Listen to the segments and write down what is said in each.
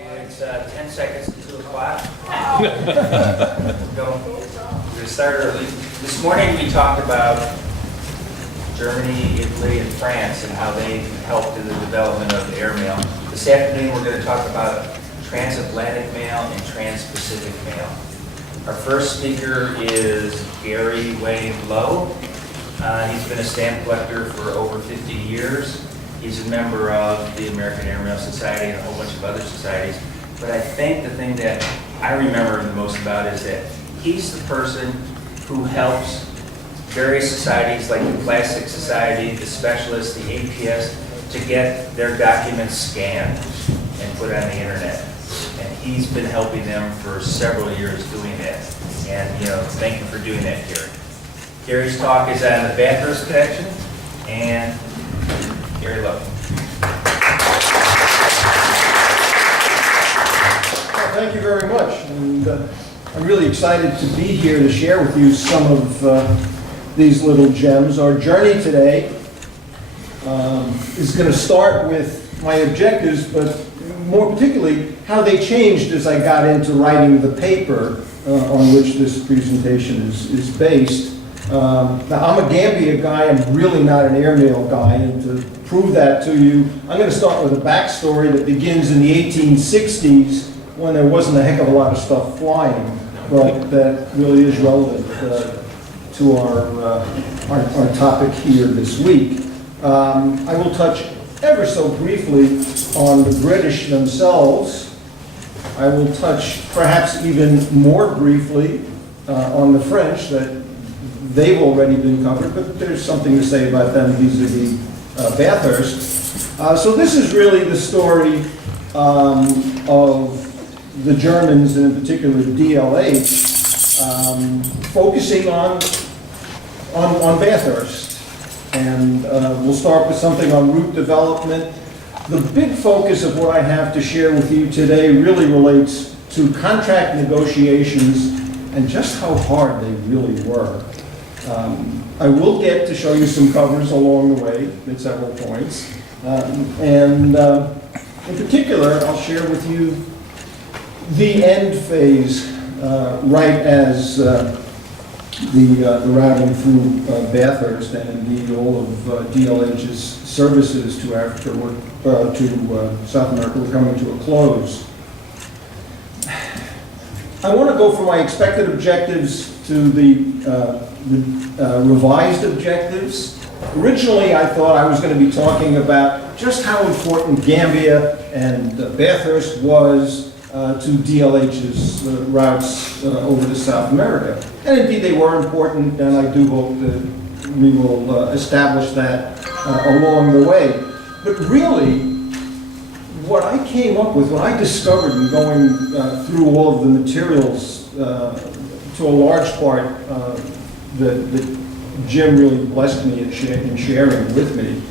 It's 10 seconds to 2 o'clock. We're going to start early. This morning we talked about Germany, Italy, and France and how they helped in the development of airmail. This afternoon we're going to talk about transatlantic mail and trans-Pacific mail. Our first speaker is Gary Wayne Loew. He's been a stamp collector for over 50 years. He's a member of the American Airmail Society and a whole bunch of other societies. But I think the thing that I remember the most about is that he's the person who helps various societies like the Plastic Society, the Specialists, the APS, to get their documents scanned and put on the internet. And he's been helping them for several years doing that. And, thank you for doing that, Gary. Gary's talk is on the Bathurst Connection, and Gary Loew. Well, thank you very much. And I'm really excited to be here to share with you some of these little gems. Our journey today is going to start with my objectives, but more particularly, how they changed as I got into writing the paper on which this presentation is based. Now, I'm a Gambia guy, I'm really not an airmail guy, and to prove that to you, I'm going to start with a backstory that begins in the 1860s when there wasn't a heck of a lot of stuff flying, but that really is relevant to our topic here this week. I will touch ever so briefly on the British themselves. I will touch perhaps even more briefly on the French, that they've already been covered, but there's something to say about them vis-a-vis Bathurst. So this is really the story of the Germans, and in particular DLH, focusing on Bathurst. And we'll start with something on route development. The big focus of what I have to share with you today really relates to contract negotiations and just how hard they really were. I will get to show you some covers along the way at several points. In particular, I'll share with you the end phase, right as the routing through Bathurst and indeed all of DLH's services to Africa to South America were coming to a close. I want to go from my expected objectives to the revised objectives. Originally, I thought I was going to be talking about just how important Gambia and Bathurst was to DLH's routes over to South America. And indeed, they were important, and I do hope that we will establish that along the way. But really, what I came up with, what I discovered in going through all of the materials, to a large part, that Jim really blessed me in sharing with me,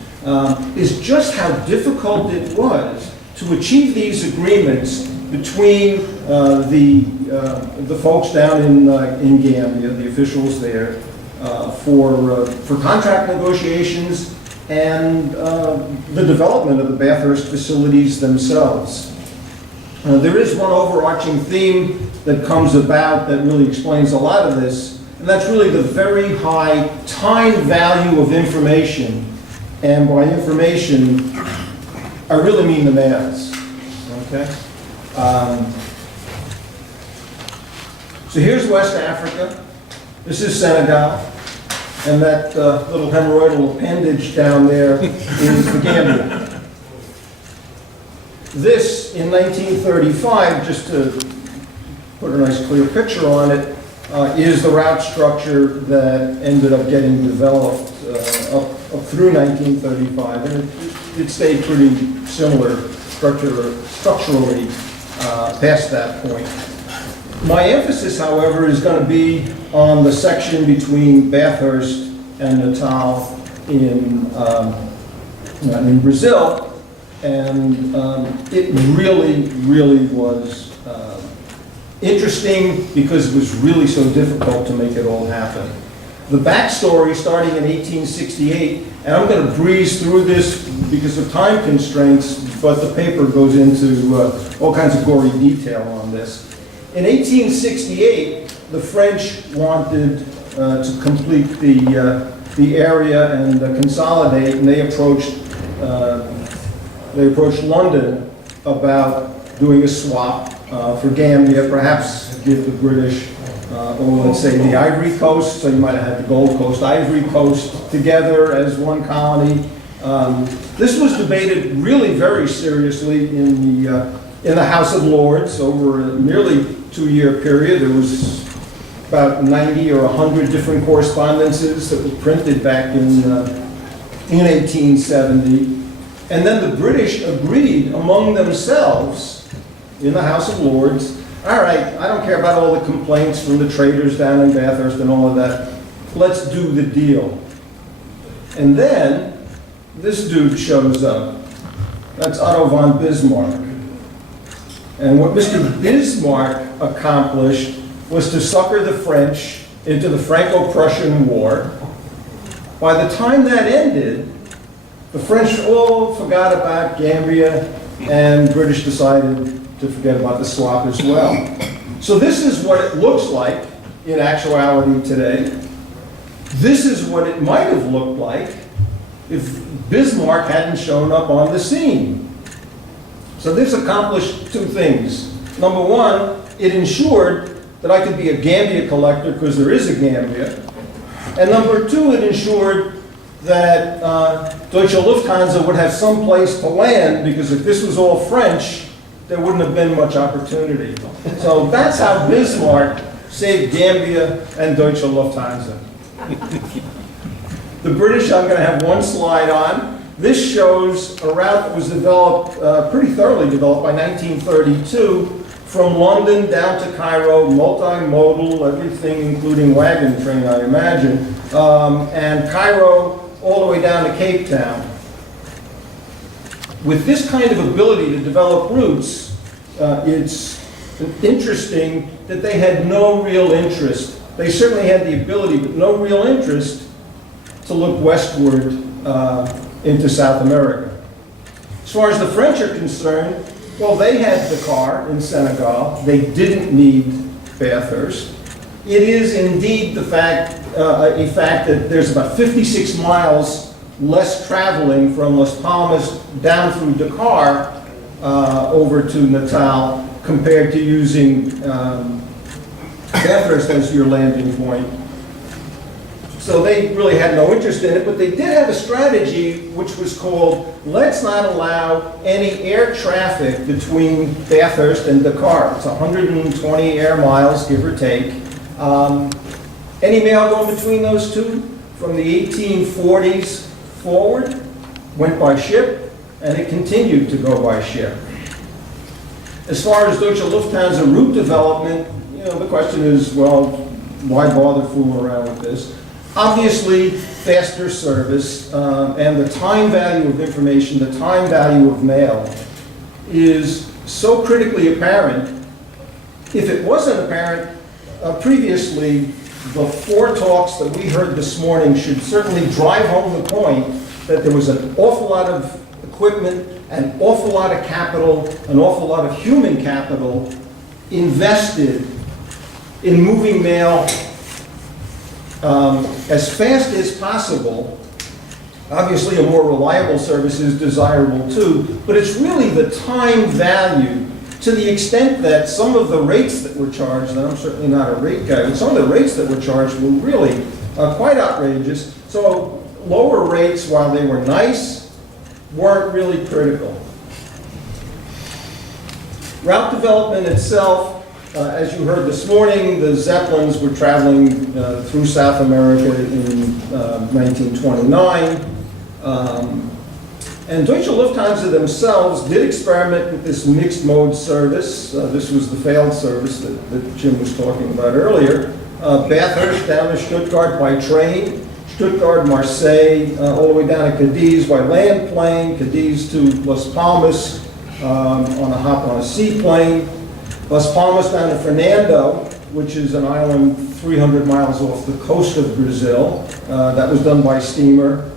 is just how difficult it was to achieve these agreements between the folks down in Gambia, the officials there, for contract negotiations and the development of the Bathurst facilities themselves. There is one overarching theme that comes about that really explains a lot of this, and that's really the very high time value of information. And by information, I really mean the maths, okay? So here's West Africa. This is Senegal. And that little hemorrhoidal appendage down there is the Gambia. This, in 1935, just to put a nice clear picture on it, is the route structure that ended up getting developed up through 1935. And it stayed pretty similar structurally past that point. My emphasis, however, is going to be on the section between Bathurst and Natal in Brazil, and it really was interesting because it was really so difficult to make it all happen. The backstory, starting in 1868, and I'm going to breeze through this because of time constraints, but the paper goes into all kinds of gory detail on this. In 1868, the French wanted to complete the area and consolidate, and they approached London about doing a swap for Gambia, perhaps give the British, or let's say the Ivory Coast, so you might have had the Gold Coast, Ivory Coast together as one colony. This was debated really very seriously in the House of Lords over a nearly 2-year period. There was about 90 or 100 different correspondences that were printed back in 1870. And then the British agreed among themselves in the House of Lords, all right, I don't care about all the complaints from the traders down in Bathurst and all of that. Let's do the deal. And then this dude shows up. That's Otto von Bismarck. And what Mr. Bismarck accomplished was to sucker the French into the Franco-Prussian War. By the time that ended, the French all forgot about Gambia, and British decided to forget about the swap as well. So this is what it looks like in actuality today. This is what it might have looked like if Bismarck hadn't shown up on the scene. So this accomplished two things. Number one, it ensured that I could be a Gambia collector because there is a Gambia. And number two, it ensured that Deutsche Lufthansa would have some place to land, because if this was all French, there wouldn't have been much opportunity. So that's how Bismarck saved Gambia and Deutsche Lufthansa. The British, I'm going to have one slide on. This shows a route that was developed, pretty thoroughly developed by 1932, from London down to Cairo, multimodal, everything including wagon train, I imagine, and Cairo all the way down to Cape Town. With this kind of ability to develop routes, it's interesting that they had no real interest. They certainly had the ability, but no real interest to look westward into South America. As far as the French are concerned, well, they had Dakar in Senegal. They didn't need Bathurst. It is indeed a fact that there's about 56 miles less traveling from Las Palmas down through Dakar over to Natal compared to using Bathurst as your landing point. So they really had no interest in it, but they did have a strategy which was called, let's not allow any air traffic between Bathurst and Dakar. It's 120 air miles, give or take. Any mail going between those two from the 1840s forward went by ship, and it continued to go by ship. As far as Deutsche Lufthansa route development, the question is, well, why bother fooling around with this? Obviously, faster service and the time value of information, the time value of mail is so critically apparent. If it wasn't apparent previously, the four talks that we heard this morning should certainly drive home the point that there was an awful lot of equipment, an awful lot of capital, an awful lot of human capital invested in moving mail as fast as possible. Obviously, a more reliable service is desirable too, but it's really the time value, to the extent that some of the rates that were charged, and I'm certainly not a rate guy, but some of the rates that were charged were really quite outrageous. So lower rates, while they were nice, weren't really critical. Route development itself, as you heard this morning, the Zeppelins were traveling through South America in 1929. And Deutsche Lufthansa themselves did experiment with this mixed mode service. This was the failed service that Jim was talking about earlier. Bathurst down to Stuttgart by train, Stuttgart, Marseille, all the way down to Cadiz by land plane, Cadiz to Las Palmas on a seaplane, Las Palmas down to Fernando, which is an island 300 miles off the coast of Brazil. That was done by steamer.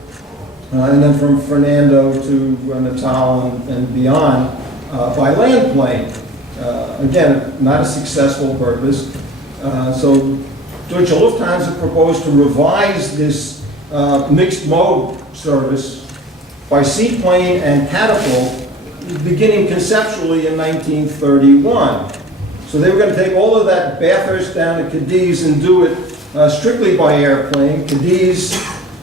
and then from Fernando to Natal and beyond by land plane. Again, not a successful purpose. So Deutsche Lufthansa proposed to revise this mixed mode service by seaplane and catapult, beginning conceptually in 1931. So they were going to take all of that Bathurst down to Cadiz and do it strictly by airplane. Cadiz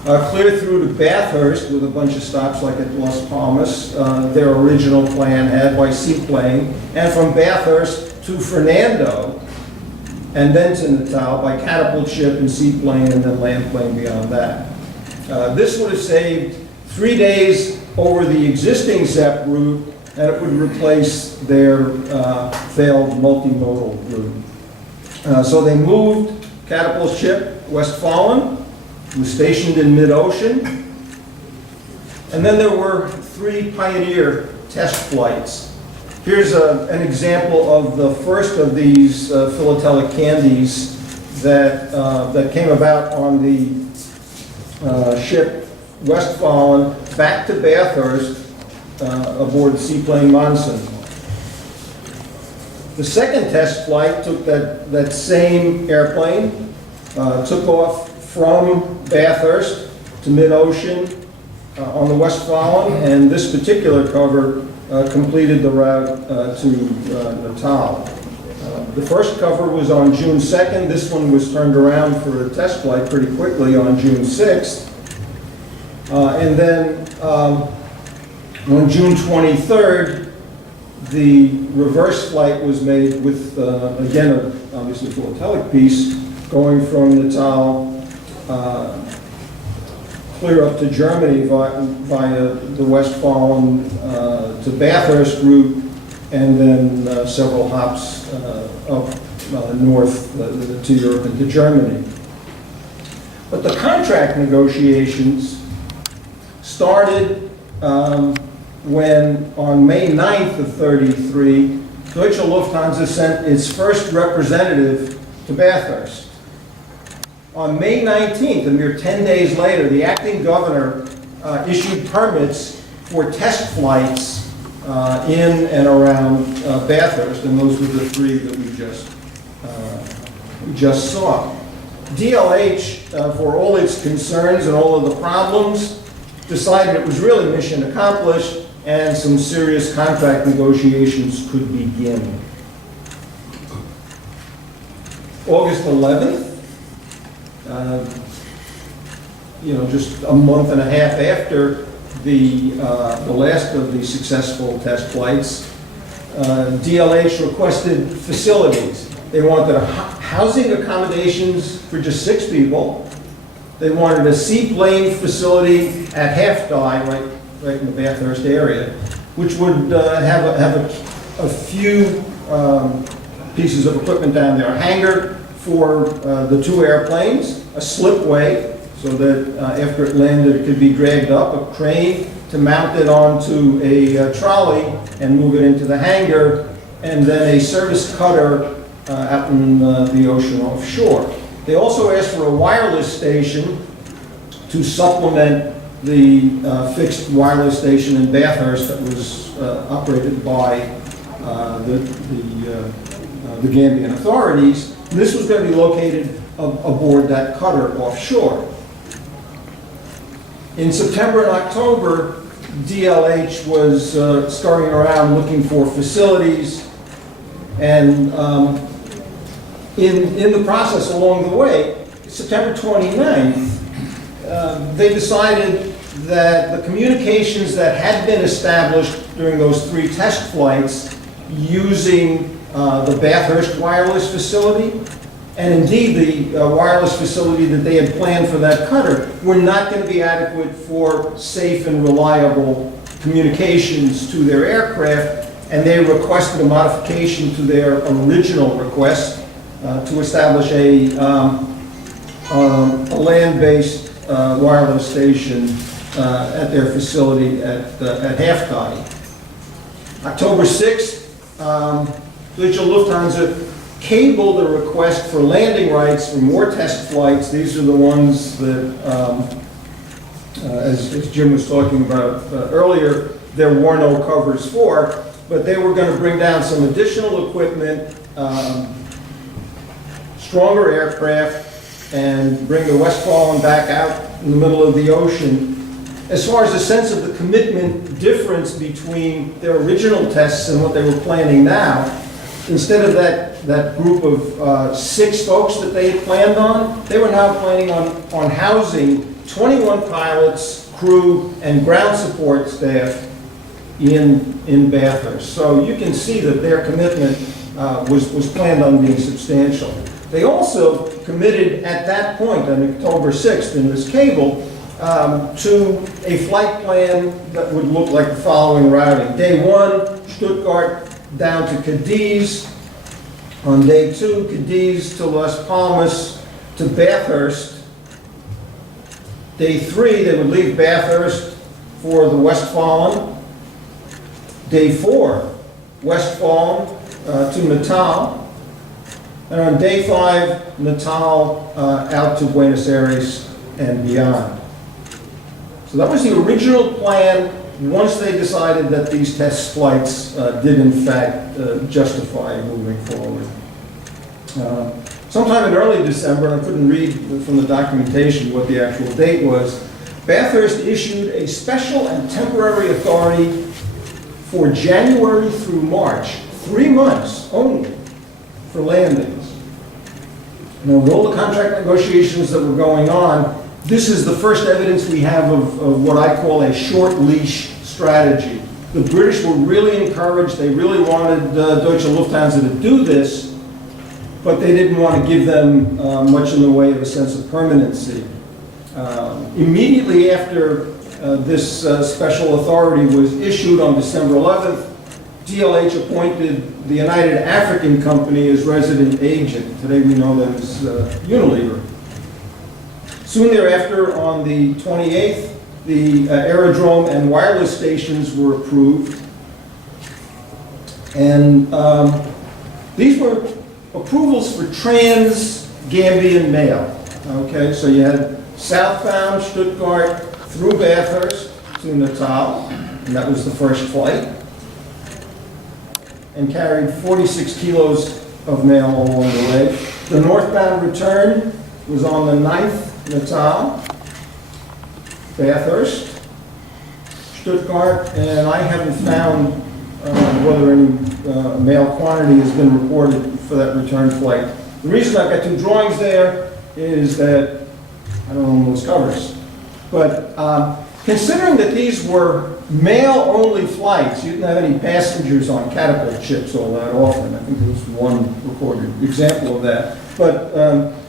clear through to Bathurst with a bunch of stops like at Las Palmas, their original plan had by seaplane, and from Bathurst to Fernando, and then to Natal by catapult ship and seaplane and then land plane beyond that. This would have saved 3 days over the existing ZEP route, and it would replace their failed multimodal route. So they moved catapult ship Westfalen, was stationed in mid-ocean, and then there were 3 Pioneer test flights. Here's an example of the first of these philatelic candies that came about on the ship Westfalen back to Bathurst aboard the seaplane Monson. The second test flight took that same airplane, took off from Bathurst to mid-ocean on the Westfalen, and this particular cover completed the route to Natal. The first cover was on June 2nd. This one was turned around for a test flight pretty quickly on June 6th. And then on June 23rd, the reverse flight was made with, again, obviously philatelic piece, going from Natal clear up to Germany via the Westfalen to Bathurst route, and then several hops up north to Europe and to Germany. But the contract negotiations started when, on May 9th of 33, Deutsche Lufthansa sent its first representative to Bathurst. On May 19th, a mere 10 days later, the acting governor issued permits for test flights in and around Bathurst, and those were the 3 that we just saw. DLH, for all its concerns and all of the problems, decided it was really mission accomplished and some serious contract negotiations could begin. August 11th, just a month and a half after the last of the successful test flights, DLH requested facilities. They wanted housing accommodations for just 6 people. They wanted a seaplane facility at Half Die, right in the Bathurst area, which would have a few pieces of equipment down there. A hangar for the 2 airplanes, a slipway so that after it landed it could be dragged up, a crane to mount it onto a trolley and move it into the hangar, and then a service cutter out in the ocean offshore. They also asked for a wireless station to supplement the fixed wireless station in Bathurst that was operated by the Gambian authorities. And this was going to be located aboard that cutter offshore. In September and October, DLH was scurrying around looking for facilities, and in the process along the way, September 29th, they decided that the communications that had been established during those 3 test flights using the Bathurst wireless facility, and indeed the wireless facility that they had planned for that cutter, were not going to be adequate for safe and reliable communications to their aircraft, and they requested a modification to their original request to establish a land-based wireless station at their facility at Half Die. October 6th, Deutsche Lufthansa cabled a request for landing rights for more test flights. These are the ones that as Jim was talking about earlier, there were no covers for, but they were going to bring down some additional equipment, stronger aircraft, and bring the Westfalen back out in the middle of the ocean. As far as the sense of the commitment difference between their original tests and what they were planning now, instead of that group of 6 folks that they had planned on, they were now planning on housing 21 pilots, crew, and ground support staff in Bathurst. So you can see that their commitment was planned on being substantial. They also committed at that point, on October 6th in this cable, to a flight plan that would look like the following routing. Day 1, Stuttgart down to Cadiz. On day 2, Cadiz to Las Palmas to Bathurst. Day 3, they would leave Bathurst for the Westfalen. Day 4, Westfalen to Natal. And on day 5, Natal out to Buenos Aires and beyond. So that was the original plan once they decided that these test flights did in fact justify moving forward. Sometime in early December, and I couldn't read from the documentation what the actual date was, Bathurst issued a special and temporary authority for January through March, 3 months only, for landings. Now, with all the contract negotiations that were going on, this is the first evidence we have of what I call a short leash strategy. The British were really encouraged, they really wanted Deutsche Lufthansa to do this, but they didn't want to give them much in the way of a sense of permanency. Immediately after this special authority was issued on December 11th, DLH appointed the United African Company as resident agent. Today we know them as Unilever. Soon thereafter, on the 28th, the aerodrome and wireless stations were approved. And these were approvals for trans-Gambian mail. Okay, so you had southbound Stuttgart through Bathurst to Natal, and that was the first flight, and carried 46 kilos of mail all along the way. The northbound return was on the 9th, Natal, Bathurst, Stuttgart, and I haven't found whether any mail quantity has been reported for that return flight. The reason I've got 2 drawings there is that I don't own those covers. But considering that these were mail-only flights, you didn't have any passengers on catapult ships all that often. I think there was one recorded example of that. But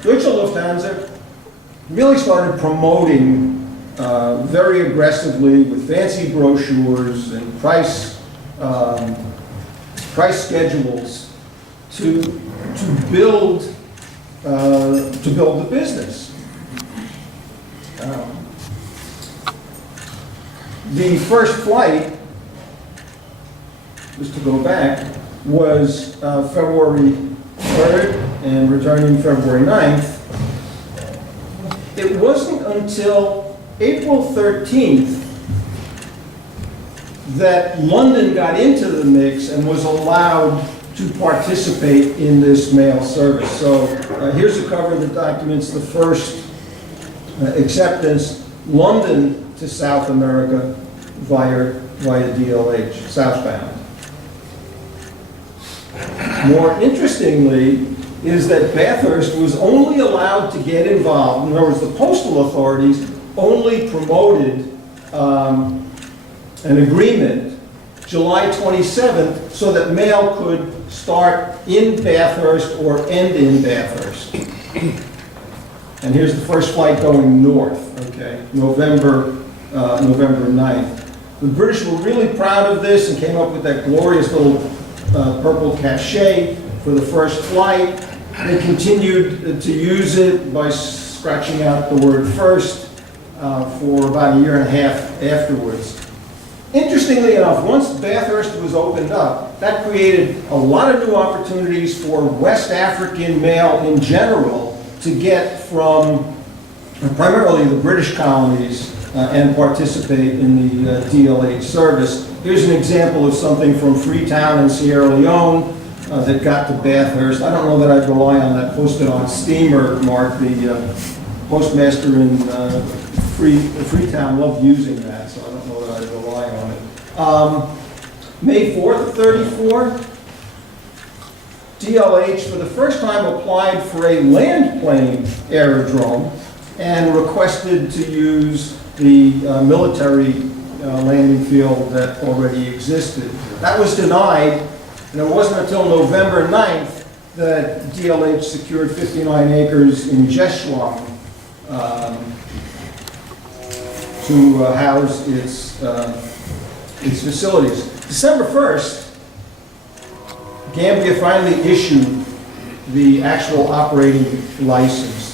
Deutsche Lufthansa really started promoting very aggressively with fancy brochures and price schedules to build the business. The first flight, just to go back, was February 3rd and returning February 9th. It wasn't until April 13th that London got into the mix and was allowed to participate in this mail service. So here's a cover that documents the first acceptance, London to South America via DLH, southbound. More interestingly is that Bathurst was only allowed to get involved, in other words, the postal authorities only promoted an agreement July 27th so that mail could start in Bathurst or end in Bathurst. And here's the first flight going north, okay, November 9th. The British were really proud of this and came up with that glorious little purple cachet for the first flight. They continued to use it by scratching out the word first for about a year and a half afterwards. Interestingly enough, once Bathurst was opened up, that created a lot of new opportunities for West African mail in general to get from primarily the British colonies and participate in the DLH service. Here's an example of something from Freetown in Sierra Leone that got to Bathurst. I don't know that I'd rely on that posted on steamer, Mark. The postmaster in Freetown loved using that, so I don't know that I'd rely on it. May 4th of 34, DLH for the first time applied for a land plane aerodrome and requested to use the military landing field that already existed. That was denied, and it wasn't until November 9th that DLH secured 59 acres in Jeshwang to house its facilities. December 1st, Gambia finally issued the actual operating license.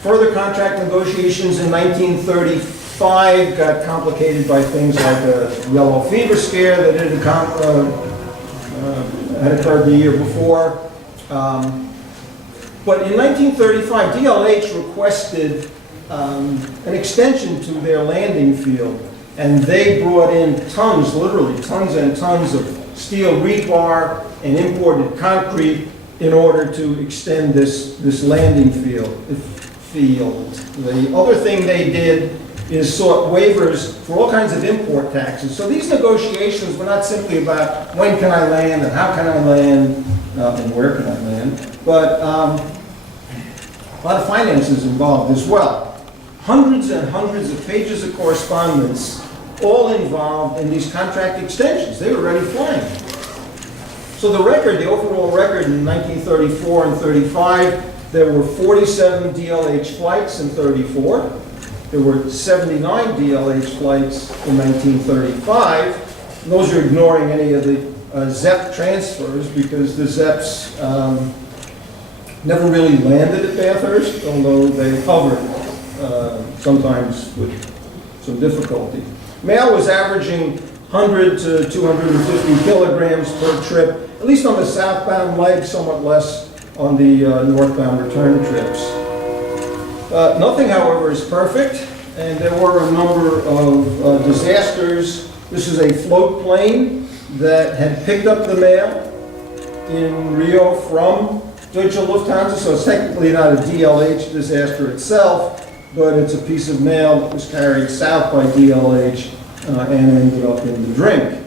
Further contract negotiations in 1935 got complicated by things like a yellow fever scare that had occurred the year before. But in 1935, DLH requested an extension to their landing field, and they brought in tons, literally tons and tons of steel rebar and imported concrete in order to extend this landing field. The other thing they did is sought waivers for all kinds of import taxes. So these negotiations were not simply about when can I land and how can I land and where can I land, but a lot of finances involved as well. Hundreds and hundreds of pages of correspondence, all involved in these contract extensions. They were already flying. So the record, the overall record in 1934 and 35, there were 47 DLH flights in 34. There were 79 DLH flights in 1935. And those are ignoring any of the ZEP transfers because the ZEPs never really landed at Bathurst, although they hovered, sometimes with some difficulty. Mail was averaging 100 to 250 kilograms per trip, at least on the southbound leg, somewhat less on the northbound return trips. Nothing, however, is perfect, and there were a number of disasters. This is a float plane that had picked up the mail in Rio from Deutsche Lufthansa, so it's technically not a DLH disaster itself, but it's a piece of mail that was carried south by DLH and ended up in the drink.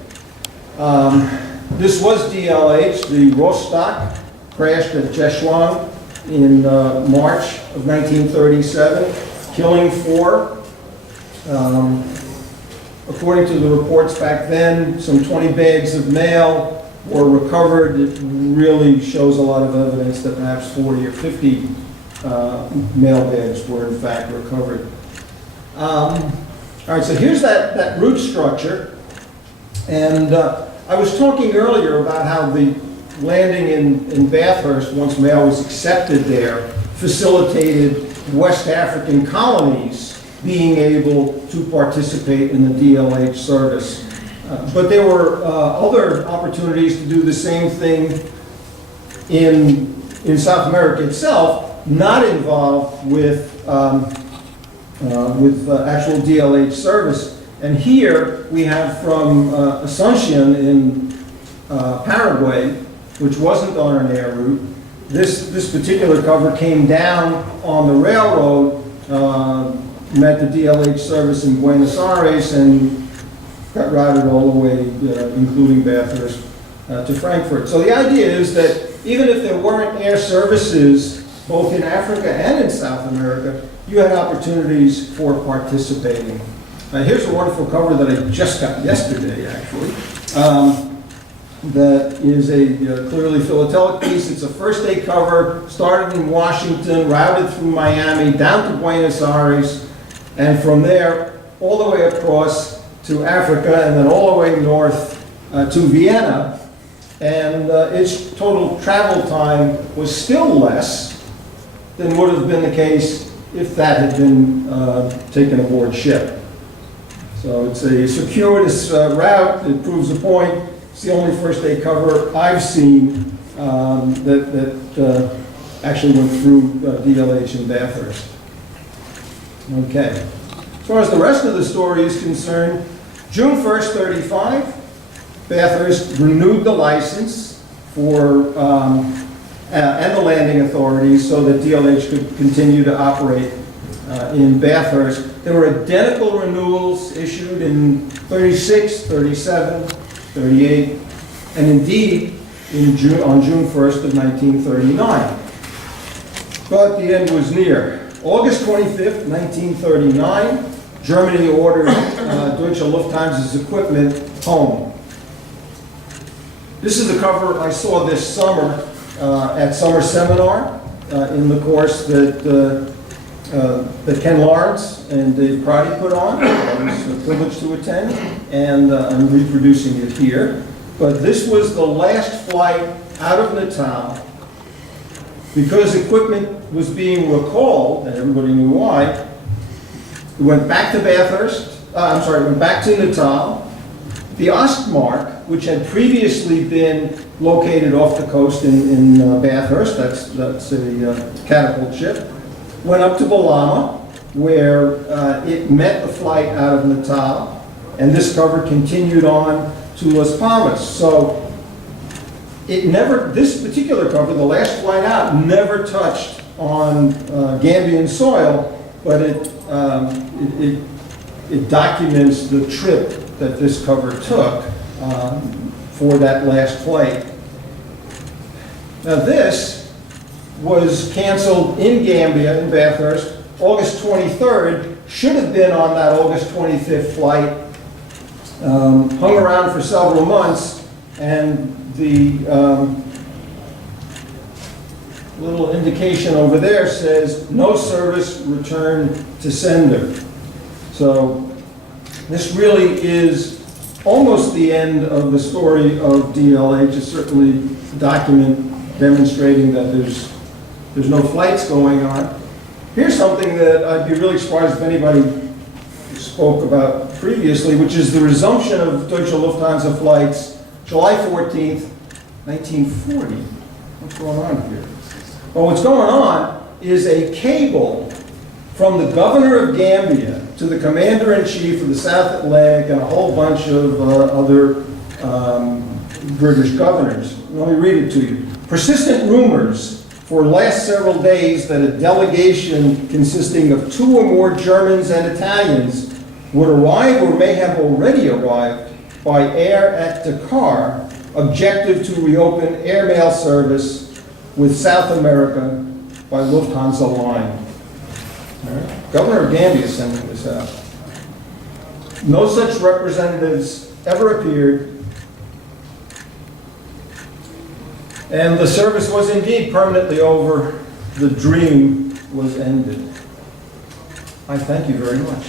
This was DLH. The Rostock crashed at Jeshwang in March of 1937, killing 4. According to the reports back then, some 20 bags of mail were recovered. It really shows a lot of evidence that perhaps 40 or 50 mail bags were in fact recovered. All right, so here's that route structure. And I was talking earlier about how the landing in Bathurst, once mail was accepted there, facilitated West African colonies being able to participate in the DLH service. But there were other opportunities to do the same thing in South America itself, not involved with actual DLH service. And here we have from Asuncion in Paraguay, which wasn't on an air route. This particular cover came down on the railroad, met the DLH service in Buenos Aires, and got routed all the way, including Bathurst, to Frankfurt. So the idea is that even if there weren't air services, both in Africa and in South America, you had opportunities for participating. Here's a wonderful cover that I just got yesterday, actually. That is a clearly philatelic piece. It's a first-day cover, started in Washington, routed through Miami, down to Buenos Aires, and from there all the way across to Africa, and then all the way north to Vienna. And its total travel time was still less than would have been the case if that had been taken aboard ship. So it's a circuitous route. It proves the point. It's the only first-day cover I've seen that actually went through DLH in Bathurst. Okay. As far as the rest of the story is concerned, June 1st, 35, Bathurst renewed the license for, and the landing authorities so that DLH could continue to operate in Bathurst. There were identical renewals issued in 36, 37, 38, and indeed on June 1st of 1939. But the end was near. August 25th, 1939, Germany ordered Deutsche Lufthansa's equipment home. This is the cover I saw this summer at summer seminar in the course that Ken Lawrence and Dave Proddy put on. I was privileged to attend, and I'm reproducing it here. But this was the last flight out of Natal. Because equipment was being recalled, and everybody knew why, it went back to went back to Natal. The Ostmark, which had previously been located off the coast in Bathurst, that's a catapult ship, went up to Balama, where it met the flight out of Natal, and this cover continued on to Las Palmas. So this particular cover, the last flight out, never touched on Gambian soil, but it documents the trip that this cover took for that last flight. Now this was canceled in Gambia, in Bathurst, August 23rd, should have been on that August 25th flight, hung around for several months, and the little indication over there says, no service, return to sender. So this really is almost the end of the story of DLH. It's certainly a document demonstrating that there's no flights going on. Here's something that I'd be really surprised if anybody spoke about previously, which is the resumption of Deutsche Lufthansa flights July 14th, 1940. What's going on here? Well, what's going on is a cable from the governor of Gambia to the commander-in-chief of the South Atlantic and a whole bunch of other British governors. Let me read it to you. Persistent rumors for the last several days that a delegation consisting of 2 or more Germans and Italians would arrive or may have already arrived by air at Dakar, objective to reopen airmail service with South America by Lufthansa line. All right. Governor of Gambia is sending this out. No such representatives ever appeared, and the service was indeed permanently over. The dream was ended. I thank you very much.